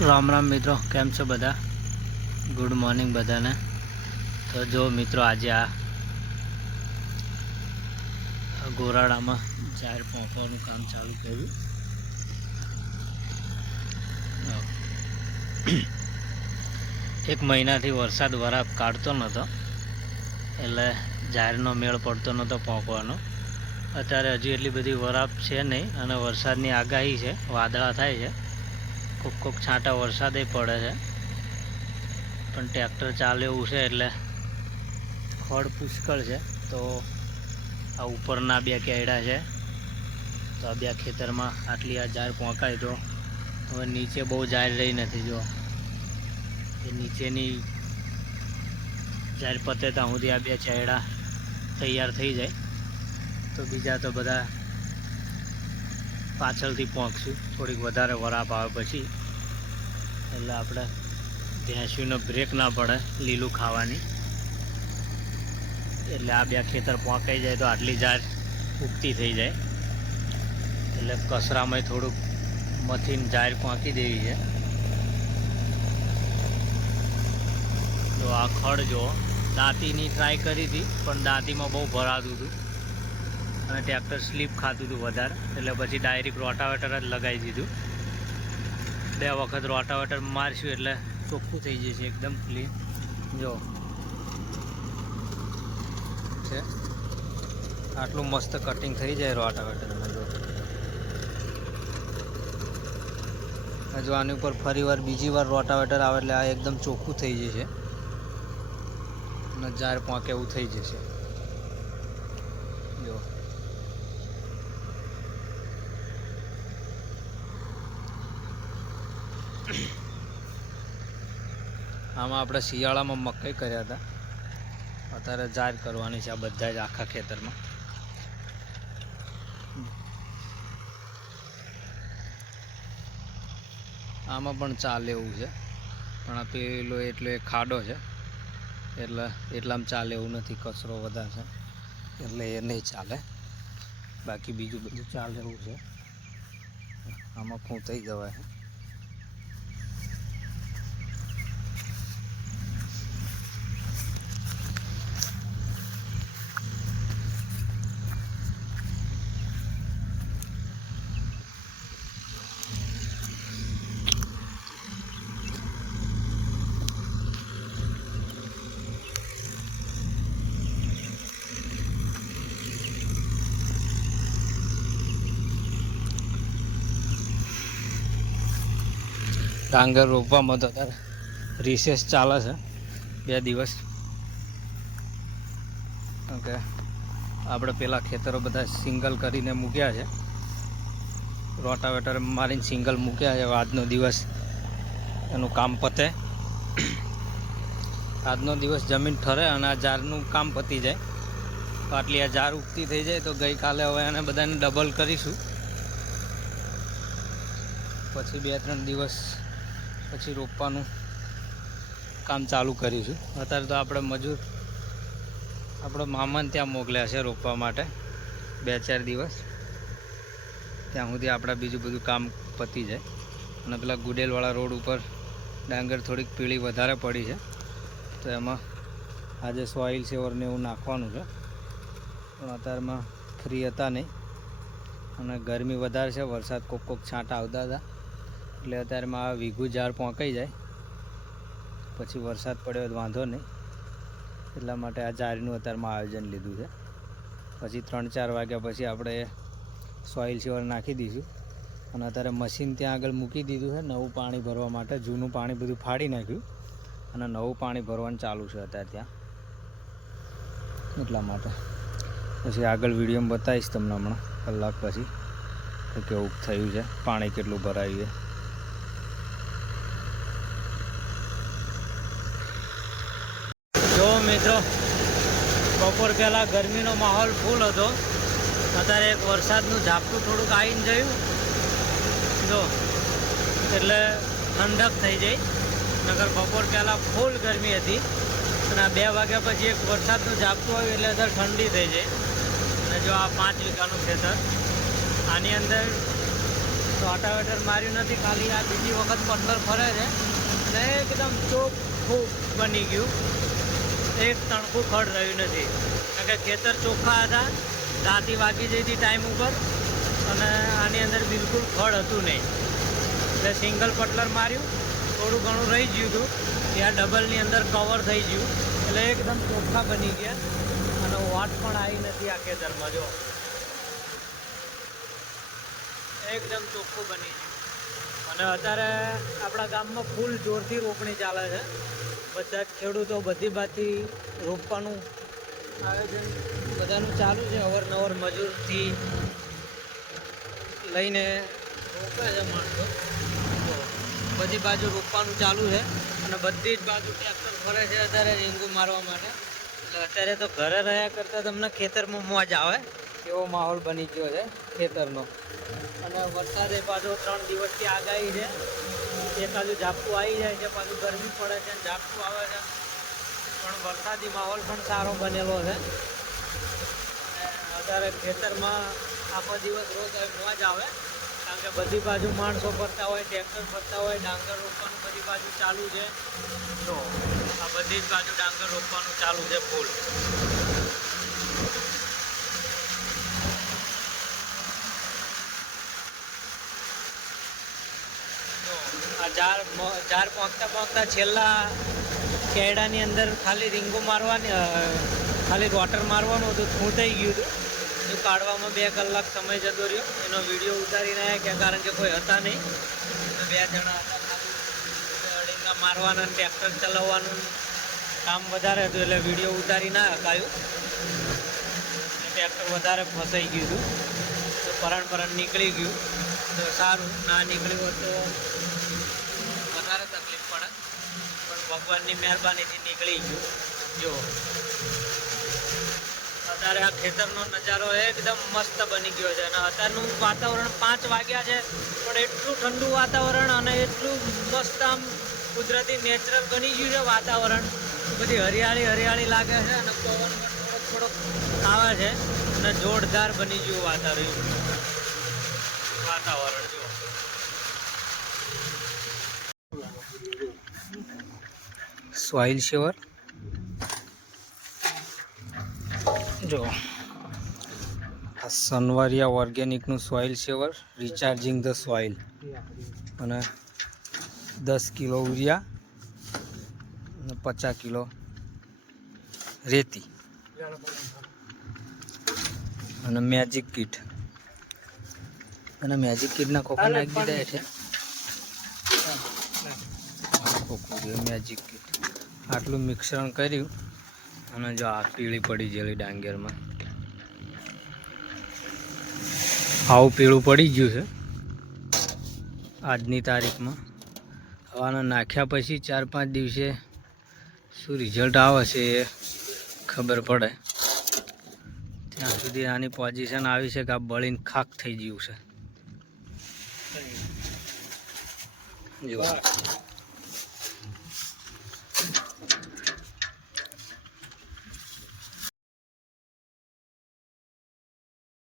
રામ રામ મિત્રો, કેમ છો બધા? ગુડ મોર્નિંગ બધાને. તો જો મિત્રો આજે આ ગોરાડામાં જાહેર પહોંચવાનું કામ ચાલુ કર્યું. એક મહિનાથી વરસાદ વરાપ કાઢતો નહોતો એટલે જાહેરનો મેળ પડતો નહોતો પહોંચવાનો. અત્યારે હજી એટલી બધી વરાપ છે નહીં અને વરસાદની આગાહી છે, વાદળા થાય છે. કોક કોક છાંટા વરસાદે પડે છે. પણ ટ્રેક્ટર ચાલે એવું છે એટલે ખડ પુષ્કળ છે. તો આ ઉપરના બે કેડા છે. તો આ બે ખેતરમાં આટલી આ ઝાડ પહોંચાય તો હવે નીચે બહુ ઝાડ રહી નથી જો. એ નીચેની ઝાડ પતે ત્યાં સુધી આ બે ચેડા તૈયાર થઈ જાય. તો બીજા તો બધા પાછળથી પહોંચશું. થોડીક વધારે વરાપ આવે પછી. એટલે આપણે ભેંસુનો બ્રેક ના પડે લીલું ખાવાની. એટલે આ બે ખેતર પહોંચાઈ જાય તો આટલી ઝાડ ઉગતી થઈ જાય. એટલે કસરામાં થોડુંક મથીને ઝાડ પહોંચી દેવી છે. તો આ ખડ જો દાંતીની ટ્રાય કરી હતી, પણ દાંતીમાં બહુ ભરાતું હતું. અને ટ્રેક્ટર સ્લીપ ખાતું હતું વધારે. એટલે પછી ડાયરેક્ટ રોટાવેટર જ લગાવી દીધું. બે વખત રોટાવેટર મારશું એટલે ચોખ્ખું થઈ જશે એકદમ ક્લીન જો. છે. આટલું મસ્ત કટિંગ થઈ જાય રોટાવેટરમાં જો. હજુ આની ઉપર ફરી વાર બીજી વાર રોટાવેટર આવે એટલે આ એકદમ ચોખ્ખું થઈ જશે. અને જાર પાંક એવું થઈ જશે. જો. આમાં આપણે શિયાળામાં મકાઈ કર્યા હતા. અત્યારે જાહેર કરવાની છે આ બધા જ આખા ખેતરમાં. આમાં પણ ચાલે એવું છે. પણ આ પેલો એટલે ખાડો છે. એટલે એટલામાં ચાલે એવું નથી, કચરો વધારે છે. એટલે એ નહીં ચાલે. બાકી બીજું બધું ચાલે એવું છે. આમાં ખૂંતાઈ જવાય. ડાંગર રોપવામાં તો અત્યારે. રિસેસ ચાલે છે. બે દિવસ. ઓકે. આપણે પેલા ખેતરો બધા સિંગલ કરીને મૂક્યા છે. રોટાવેટર મારીને સિંગલ મૂક્યા છે. આજનો દિવસ એનું કામ પતે. આજનો દિવસ જમીન ઠરે અને આ ઝાડનું કામ પતી જાય. તો આટલી આ ઝાડ ઉગતી થઈ જાય તો ગઈકાલે હવે એને બધાને ડબલ કરીશું. પછી બે ત્રણ દિવસ પછી રોપવાનું કામ ચાલુ કરીશું. અત્યારે તો આપણે મજૂર, આપણો મામાને ત્યાં મોકલ્યા છે રોપવા માટે બે ચાર દિવસ. ત્યાં સુધી આપણે બીજું બધું કામ પતી જાય. અને પેલા ગુડેલવાળા રોડ ઉપર ડાંગર થોડીક પીળી વધારે પડી છે. તો એમાં આજે સોઇલ સેવરને એવું નાખવાનું છે. પણ અત્યારમાં ફ્રી હતા નહીં. અને ગરમી વધારે છે, વરસાદ કોક કોક છાંટા આવતા હતા. એટલે અત્યારમાં આ વીઘું ઝાડ પોંકાઈ જાય. પછી વરસાદ પડ્યો વાંધો નહીં. એટલા માટે આ ઝાડનું અત્યારમાં આયોજન લીધું છે. પછી ત્રણ ચાર વાગ્યા પછી આપણે સોઇલ સિવર નાખી દઈશું. અને અત્યારે મશીન ત્યાં આગળ મૂકી દીધું છે. નવું પાણી ભરવા માટે જૂનું પાણી બધું ફાડી નાખ્યું. અને નવું પાણી ભરવાનું ચાલુ છે અત્યારે ત્યાં. એટલા માટે. પછી આગળ વિડીયોમાં બતાવીશ તમને હમણાં કલાક પછી કે કેવું થયું છે. પાણી કેટલું ભરાયું છે જો મિત્રો, બપોર પહેલાં ગરમીનો માહોલ ફૂલ હતો. અત્યારે એક વરસાદનું ઝાપટું થોડુંક આવીને જયું જો, એટલે ઠંડક થઈ જઈ નગર બપોર પહેલાં ફૂલ ગરમી હતી. અને બે વાગ્યા પછી એક વરસાદનું ઝાપટું આવ્યું એટલે અંદર ઠંડી થઈ જાય અને જો આ પાંચ વીઘાનું ખેતર, આની અંદર રોટાવેટર માર્યું નથી, ખાલી આ બીજી વખત પંદર ફરે છે. ને એકદમ ચોખ્ખું બની ગયું. એક તણખું ખડ રહ્યું નથી. કારણ કે ખેતર ચોખ્ખા હતા, દાંતી વાગી જઈ હતી ટાઈમ ઉપર, અને આની અંદર બિલકુલ ખડ હતું નહીં. એટલે સિંગલ પટલર માર્યું, થોડું ઘણું રહી ગયું હતું ત્યાં ડબલની અંદર કવર થઈ ગયું. એટલે એકદમ ચોખ્ખા બની ગયા, અને વાટ પણ આવી નથી આ ખેતરમાં, જો. એકદમ ચોખ્ખું બની ગયું. અને અત્યારે આપણા ગામમાં ફૂલ જોરથી રોપણી ચાલે છે. બધા ખેડૂતો બધી બાજુથી રોપવાનું આયોજન બધાનું ચાલુ છે. અવરનવર મજૂરથી લઈને રોપે છે માણસો. બધી બાજુ રોપવાનું ચાલુ છે અને બધી જ બાજુ ટ્રેક્ટર ફરે છે અત્યારે રીંગુ મારવા માટે. એટલે અત્યારે તો ઘરે રહ્યા કરતાં તમને ખેતરમાં મોજ આવે. એવો માહોલ બની ગયો છે ખેતરનો? અને વરસાદે પાછો ત્રણ દિવસથી આગાહી છે. એકાદું ઝાપટું આવી જાય છે પાછું ગરમી પડે છે ને ઝાપટું આવે છે. પણ વરસાદી માહોલ પણ સારો બનેલો છે. અત્યારે ખેતરમાં આખો દિવસ રોજ મોજ આવે. કારણ કે બધી બાજુ માણસો ફરતા હોય, ટ્રેક્ટર ફરતા હોય, ડાંગર રોપવાનું બધી બાજુ ચાલુ છે. જો, આ બધી જ બાજુ ડાંગર રોપવાનું ચાલુ છે ફૂલ જો આ ઝાડ ઝાડ પહોંચતા પહોંચતા છેલ્લા કેડાની અંદર ખાલી રીંગો મારવાની ખાલી વોટર મારવાનું હતું શું થઈ ગયું હતું. એ કાઢવામાં બે કલાક સમય જતો રહ્યો. એનો વીડિયો ઉતારી રહ્યા કે કારણ કે કોઈ હતા નહીં. બે જણા હતા રીંગા મારવાના, ટ્રેક્ટર ચલાવવાનું, કામ વધારે હતું એટલે વીડિયો ઉતારી ના હકાયું ટ્રેક્ટર વધારે ફસાઈ ગયું હતું. તો પરણ પરણ નીકળી ગયું. તો સારું, ના નીકળ્યું હતું વધારે તકલીફ પડે પણ ભગવાનની મહેરબાનીથી નીકળી ગયું. જો. અત્યારે આ ખેતરનો નજારો એકદમ મસ્ત બની ગયો છે. અને અત્યારનું વાતાવરણ પાંચ વાગ્યા છે, પણ એટલું ઠંડુ વાતાવરણ અને એટલું મસ્ત આમ કુદરતી નેચરલ બની ગયું છે વાતાવરણ. બધી હરિયાળી હરિયાળી લાગે છે અને પવન પણ થોડોક થોડોક આવે છે. અને જોરદાર બની ગયું વાતાવરણ. વાતાવરણ, જો. સોઇલ શેવર જો આ સનવારિયા ઓર્ગેનિકનું soil saver recharging the soil અને દસ કિલો યુરિયા અને પચાસ કિલો રેતી. અને મેજિક કીટ અને મેજિક કીટના ખોખા નાખી દીધા છે. ખોખું મેજિક કીટ આટલું મિશ્રણ કર્યું અને જો આ પીળી પડી ગયેલી ડાંગેરમાં. આવું પીળું પડી ગયું છે આજની તારીખમાં. હવાના નાખ્યા પછી ચાર પાંચ દિવસે શું રિઝલ્ટ આવે છે એ ખબર પડે. ત્યાં સુધી આની પોઝિશન આવી છે કે આ બળીને ખાક થઈ ગયું છે. જો.